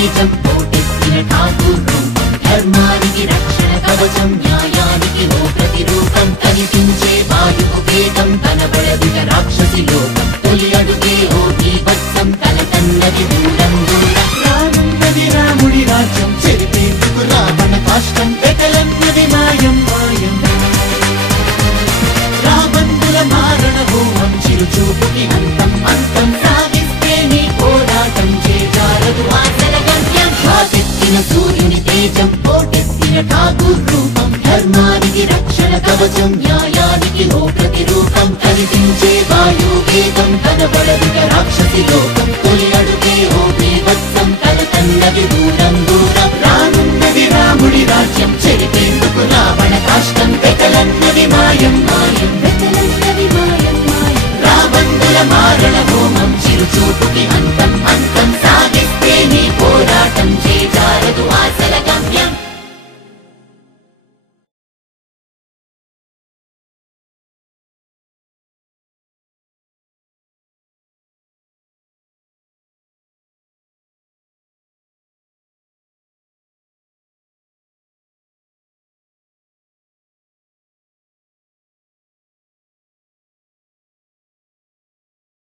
తేజం కోటెత్తిన ఠాకూర్ రూపం ధర్మానికి రక్షణ కవచం న్యాయానికి ఓ ప్రతిరూపం కనిపించే వాయువు వేగం కనబడదుట రాక్షసి లోకం తొలి అడుగే ఓ బీభత్సం తల కన్నది దూరం దూరం రానున్నది రాముడి రాజ్యం చెరిపేందుకు రావణ కాష్టం పెకలన్నది మాయం మాయం రాబందుల మారణ హోమం చిరుచూపుకి అంతం అంతం సాగిస్తే నీ పోరాటం చేజారదు ఆశల గమ్యం వాసెత్తిన సూర్యుని తేజం కోటెత్తిన ఠాకూర్ రూపం ధర్మానికి రక్షణ కవచం న్యాయానికి ఓ ప్రతిరూపం కనిపించే వాయు వేగం కనబడ